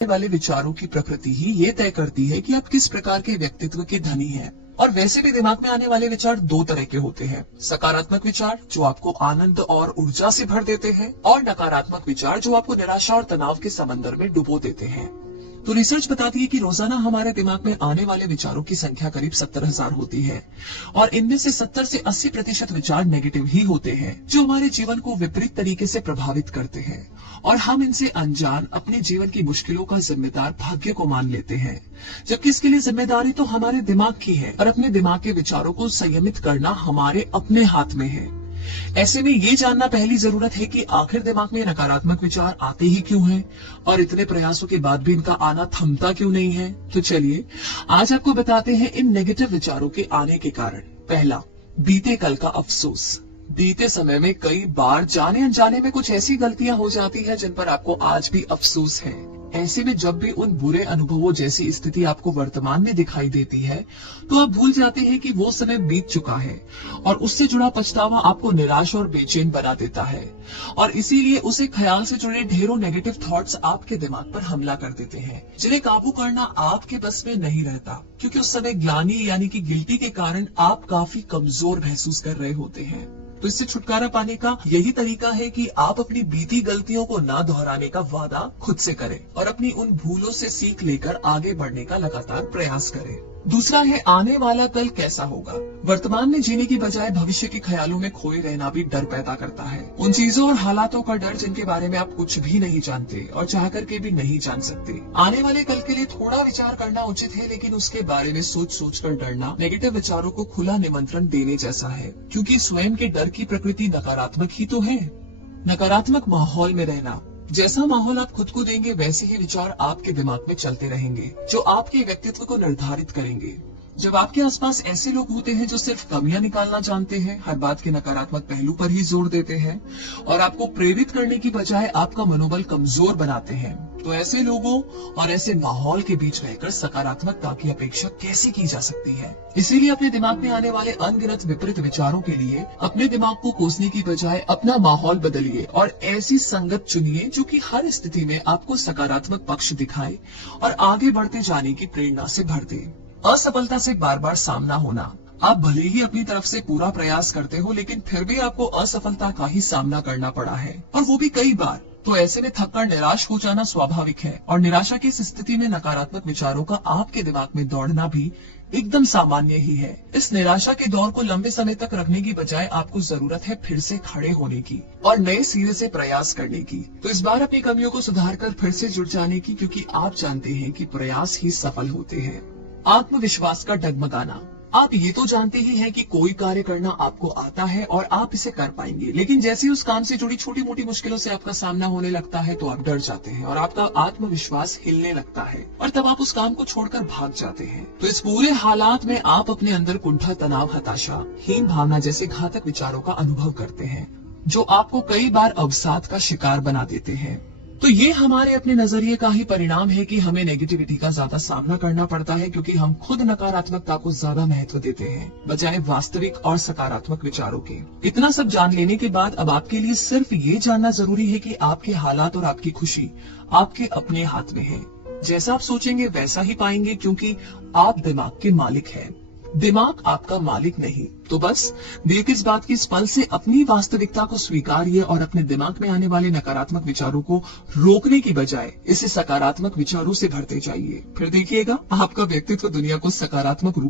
वाले विचारों की प्रकृति ही ये तय करती है कि आप किस प्रकार के व्यक्तित्व के धनी हैं। और वैसे भी दिमाग में आने वाले विचार दो तरह के होते हैं, सकारात्मक विचार जो आपको आनंद और ऊर्जा से भर देते हैं, और नकारात्मक विचार जो आपको निराशा और तनाव के समंदर में डुबो देते हैं। तो रिसर्च बताती है कि रोजाना हमारे दिमाग में आने वाले विचारों की संख्या करीब 70,000 होती है, और इनमें से 70 से 80% विचार नेगेटिव ही होते हैं, जो हमारे जीवन को विपरीत तरीके से प्रभावित करते हैं, और हम इनसे अनजान अपने जीवन की मुश्किलों का जिम्मेदार भाग्य को मान लेते हैं, जबकि इसके लिए जिम्मेदारी तो हमारे दिमाग की है, और अपने दिमाग के विचारों को संयमित करना हमारे अपने हाथ में है। ऐसे में ये जानना पहली जरूरत है कि आखिर दिमाग में नकारात्मक विचार आते ही क्यों हैं, और इतने प्रयासों के बाद भी इनका आना थमता क्यों नहीं है। तो चलिए आज आपको बताते हैं इन नेगेटिव विचारों के आने के कारण। पहला, बीते कल का अफसोस। बीते समय में कई बार जाने अनजाने में कुछ ऐसी गलतियां हो जाती है जिन पर आपको आज भी अफसोस है। ऐसे में जब भी उन बुरे अनुभवों जैसी स्थिति आपको वर्तमान में दिखाई देती है, तो आप भूल जाते हैं कि वो समय बीत चुका है, और उससे जुड़ा पछतावा आपको निराश और बेचैन बना देता है, और इसीलिए उसे ख्याल से जुड़े ढेरों नेगेटिव थॉट्स आपके दिमाग पर हमला कर देते हैं, जिन्हें काबू करना आपके बस में नहीं रहता, क्योंकि उस समय ग्लानि यानी कि गिल्टी के कारण आप काफी कमजोर महसूस कर रहे होते हैं। तो इससे छुटकारा पाने का यही तरीका है कि आप अपनी बीती गलतियों को ना दोहराने का वादा खुद से करें, और अपनी उन भूलों से सीख लेकर आगे बढ़ने का लगातार प्रयास करें। दूसरा है, आने वाला कल कैसा होगा। वर्तमान में जीने की बजाय भविष्य के ख्यालों में खोए रहना भी डर पैदा करता है। उन चीजों और हालातों का डर जिनके बारे में आप कुछ भी नहीं जानते और चाह करके भी नहीं जान सकते। आने वाले कल के लिए थोड़ा विचार करना उचित है, लेकिन उसके बारे में सोच सोच कर डरना नेगेटिव विचारों को खुला निमंत्रण देने जैसा है, क्योंकि स्वयं के डर की प्रकृति नकारात्मक ही तो है। नकारात्मक माहौल में रहना। जैसा माहौल आप खुद को देंगे, वैसे ही विचार आपके दिमाग में चलते रहेंगे, जो आपके व्यक्तित्व को निर्धारित करेंगे। जब आपके आसपास ऐसे लोग होते हैं जो सिर्फ कमियां निकालना जानते हैं, हर बात के नकारात्मक पहलू पर ही जोर देते हैं, और आपको प्रेरित करने की बजाय आपका मनोबल कमजोर बनाते हैं, तो ऐसे लोगों और ऐसे माहौल के बीच रहकर सकारात्मकता की अपेक्षा कैसे की जा सकती है। इसीलिए अपने दिमाग में आने वाले अनगिनत विपरीत विचारों के लिए अपने दिमाग को कोसने की बजाय अपना माहौल बदलिए, और ऐसी संगत चुनिए जो कि हर स्थिति में आपको सकारात्मक पक्ष दिखाए और आगे बढ़ते जाने की प्रेरणा से भर दे। असफलता से बार बार सामना होना। आप भले ही अपनी तरफ से पूरा प्रयास करते हो, लेकिन फिर भी आपको असफलता का ही सामना करना पड़ा है, और वो भी कई बार। तो ऐसे में थककर निराश हो जाना स्वाभाविक है, और निराशा की इस स्थिति में नकारात्मक विचारों का आपके दिमाग में दौड़ना भी एकदम सामान्य ही है। इस निराशा के दौर को लंबे समय तक रखने की बजाय आपको जरूरत है फिर से खड़े होने की और नए सिरे से प्रयास करने की। तो इस बार अपनी कमियों को सुधार कर फिर से जुट जाने की, क्योंकि आप जानते हैं कि प्रयास ही सफल होते हैं। आत्मविश्वास का डगमगाना। आप ये तो जानते ही हैं कि कोई कार्य करना आपको आता है और आप इसे कर पाएंगे, लेकिन जैसे ही उस काम से जुड़ी छोटी मोटी मुश्किलों से आपका सामना होने लगता है, तो आप डर जाते हैं और आपका आत्मविश्वास हिलने लगता है, और तब आप उस काम को छोड़कर भाग जाते हैं। तो इस पूरे हालात में आप अपने अंदर कुंठा, तनाव, हताशा, हीन भावना जैसे घातक विचारों का अनुभव करते हैं, जो आपको कई बार अवसाद का शिकार बना देते हैं। तो ये हमारे अपने नजरिए का ही परिणाम है कि हमें नेगेटिविटी का ज्यादा सामना करना पड़ता है, क्योंकि हम खुद नकारात्मकता को ज्यादा महत्व देते हैं बजाय वास्तविक और सकारात्मक विचारों के। इतना सब जान लेने के बाद अब आपके लिए सिर्फ ये जानना जरूरी है कि आपके हालात और आपकी खुशी आपके अपने हाथ में है। जैसा आप सोचेंगे वैसा ही पाएंगे, क्योंकि आप दिमाग के मालिक हैं, दिमाग आपका मालिक नहीं। तो बस दिल की इस बात की इस पल से अपनी वास्तविकता को स्वीकारिए और अपने दिमाग में आने वाले नकारात्मक विचारों को रोकने की बजाय इसे सकारात्मक विचारों से भरते जाइए। फिर देखिएगा आपका व्यक्तित्व दुनिया को सकारात्मक रूप